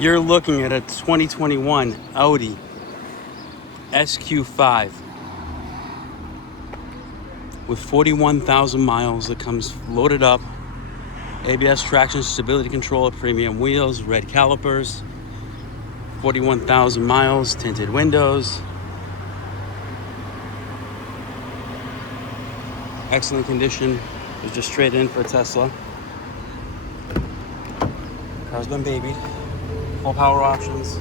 You're looking at a 2021 Audi SQ5 with 41,000 miles. It comes loaded up. ABS traction, stability control, premium wheels, red calipers, 41,000 miles, tinted windows. Excellent condition. It's just straight in for a Tesla. Car's been babied. Full power options.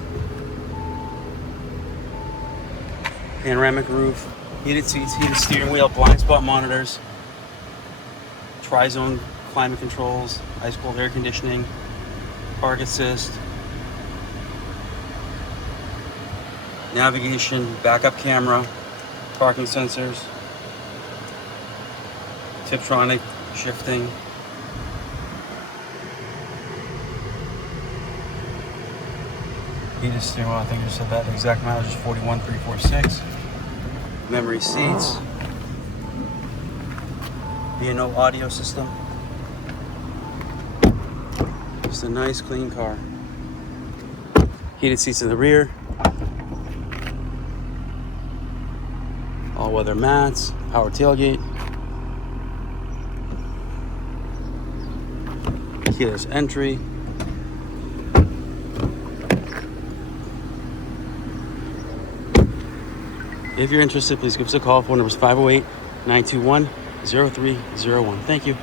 Panoramic roof. Heated seats, heated steering wheel, blind spot monitors. Tri-zone climate controls, ice cold air conditioning, park assist, navigation, backup camera, parking sensors, Tiptronic shifting. Heated steering wheel, I think I just said that. The exact mileage is 41,346. Memory seats. B&O audio system. Just a nice clean car. Heated seats in the rear. All weather mats. Power tailgate. Keyless entry. If you're interested, please give us a call. Phone number is 508-921-0301. Thank you.